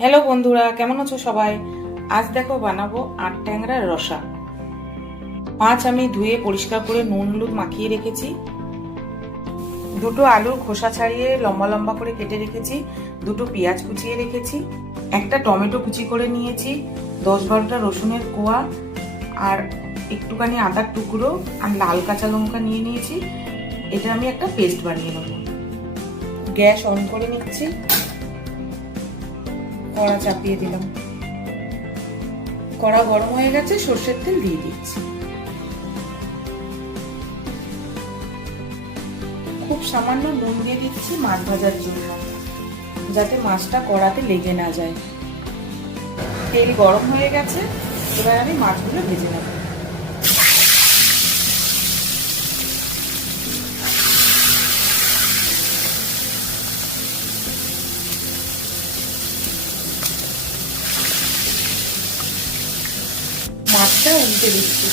Hello বন্ধুরা, কেমন আছো সবাই? আজ দেখো বানাবো আট ট্যাংরার রসা। মাছ আমি ধুয়ে পরিষ্কার করে নুন হলুদ মাখিয়ে রেখেছি। দুটো আলুর খোসা ছাড়িয়ে লম্বা লম্বা করে কেটে রেখেছি। দুটো পেঁয়াজ কুচিয়ে রেখেছি। একটা টমেটো কুচি করে নিয়েছি। 10-12টা রসুনের কোয়া আর একটুখানি আদার টুকরো আর লাল কাঁচা লঙ্কা নিয়ে নিয়েছি। এটা আমি একটা পেস্ট বানিয়ে নেবো। গ্যাস অন করে নিচ্ছি। কড়া চাপিয়ে দিলাম। কড়া গরম হয়ে গেছে, সর্ষের তেল দিয়ে দিচ্ছি। খুব সামান্য নুন দিয়ে দিচ্ছি মাছ ভাজার জন্য, যাতে মাছটা কড়াতে লেগে না যায়। তেল গরম হয়ে গেছে, এবার আমি মাছগুলো ভেজে নেব। মাছটা উল্টে দিচ্ছি।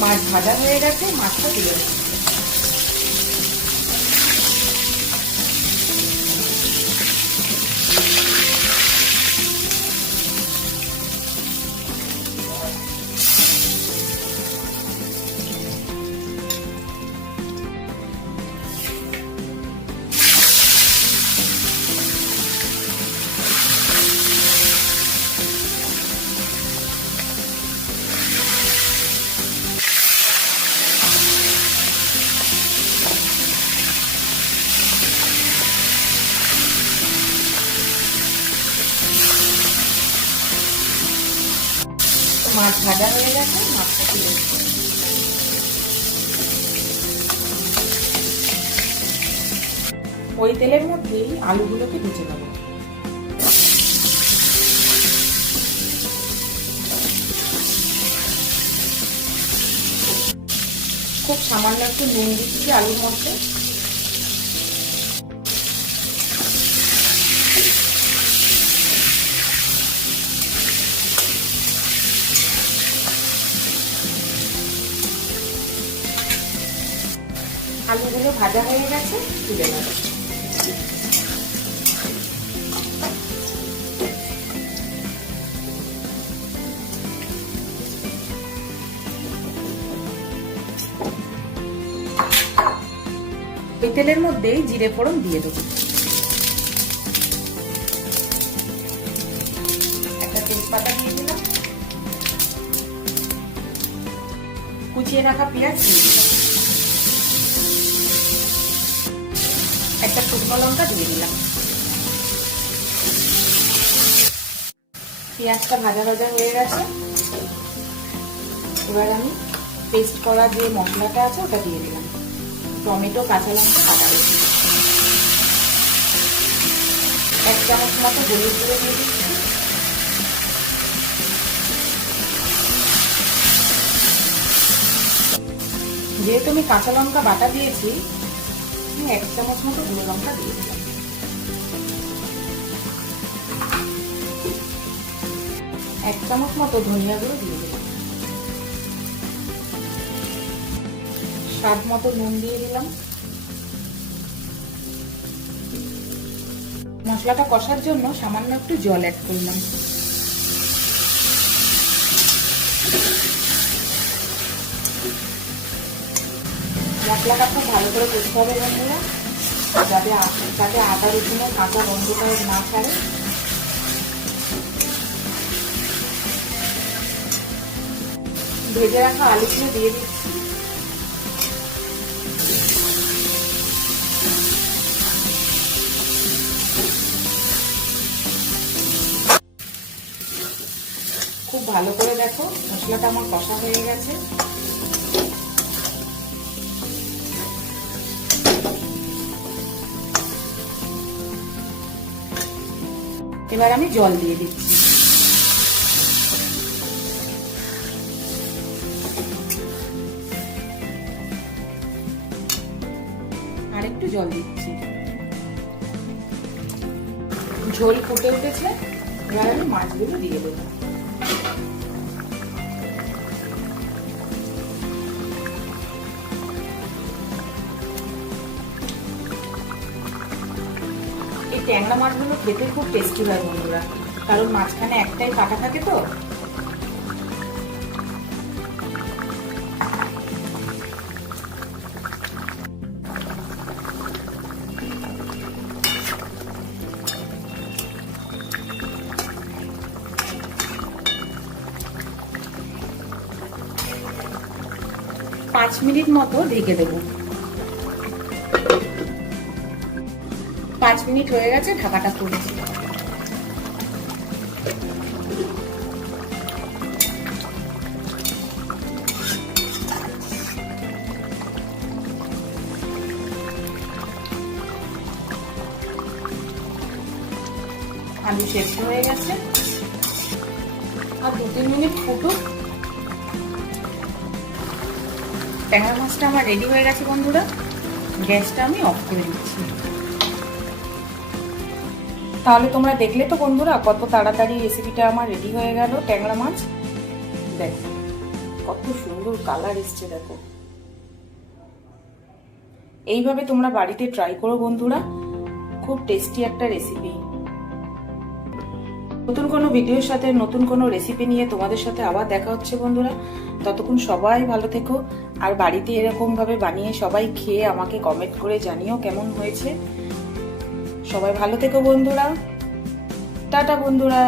মাছ ভাজা হয়ে গেছে, মাছটা তুলে দেব। মাছ ভাজা হয়ে গেছে, মাছটা তুলে দেব। ওই তেলের মধ্যেই আলুগুলোকে ভেজে নেব। খুব সামান্য একটু নুন দিচ্ছি আলুর মধ্যে। আলুগুলো ভাজা হয়ে গেছে, তুলে নেব। এই তেলের মধ্যেই জিরে ফোড়ন দিয়ে দেবো। একটা তেজপাতা দিয়ে দিলাম। কুচিয়ে রাখা পেঁয়াজ দিয়ে দিলাম। একটা শুকনো লঙ্কা দিয়ে দিলাম। পেঁয়াজটা ভাজা ভাজা হয়ে গেছে, এবার আমি পেস্ট করা যে মশলাটা আছে ওটা দিয়ে দিলাম। টমেটো কাঁচা লঙ্কা কাটা রেখে 1 চামচ মতো হলুদ গুঁড়ো দিয়ে দিচ্ছি। যেহেতু আমি কাঁচা লঙ্কা বাটা দিয়েছি, 1 চামচ মতো গুঁড়ো লঙ্কা দিয়ে দিলাম। 1 চামচ মতো ধনিয়া গুঁড়ো দিয়ে দিলাম। স্বাদ মতো নুন দিয়ে দিলাম। মশলাটা কষার জন্য সামান্য একটু জল অ্যাড করলাম। মশলাটা খুব ভালো করে কষতে হবে বন্ধুরা, যাতে আদা রসুনের কাঁচা গন্ধটা না ছাড়ে। ভেজে রাখা আলুগুলো দিয়ে দিচ্ছি। খুব ভালো করে দেখো, মশলাটা আমার কষা হয়ে গেছে। এবার আমি জল দিয়ে দিচ্ছি। আর একটু জল দিচ্ছি। ঝোল ফুটে উঠেছে, এবার আমি মাছগুলো দিয়ে দেবো। এই ট্যাংরা মাছগুলো খেতে খুব টেস্টি হয় বন্ধুরা, কারণ মাঝখানে একটাই কাটা থাকে তো। পাঁচ মিনিট মতো ঢেকে দেবো। 5 মিনিট হয়ে গেছে, ঢাকাটা খুলেছি। আলু সেদ্ধ হয়ে গেছে, আর 2-3 মিনিট ফুটুক। ট্যাংরা মাছটা আমার রেডি হয়ে গেছে বন্ধুরা, গ্যাসটা আমি অফ করে দিচ্ছি। তাহলে তোমরা দেখলে তো বন্ধুরা কত তাড়াতাড়ি রেসিপিটা আমার রেডি হয়ে গেল। ট্যাংরা মাছ দেখো কত সুন্দর কালার এসছে, দেখো। এইভাবে তোমরা বাড়িতে ট্রাই করো বন্ধুরা, খুব টেস্টি একটা রেসিপি। নতুন কোনো ভিডিওর সাথে নতুন কোনো রেসিপি নিয়ে তোমাদের সাথে আবার দেখা হচ্ছে বন্ধুরা। ততক্ষণ সবাই ভালো থেকো, আর বাড়িতে এরকম ভাবে বানিয়ে সবাই খেয়ে আমাকে কমেন্ট করে জানিও কেমন হয়েছে। সবাই ভালো থেকো বন্ধুরা, টাটা বন্ধুরা।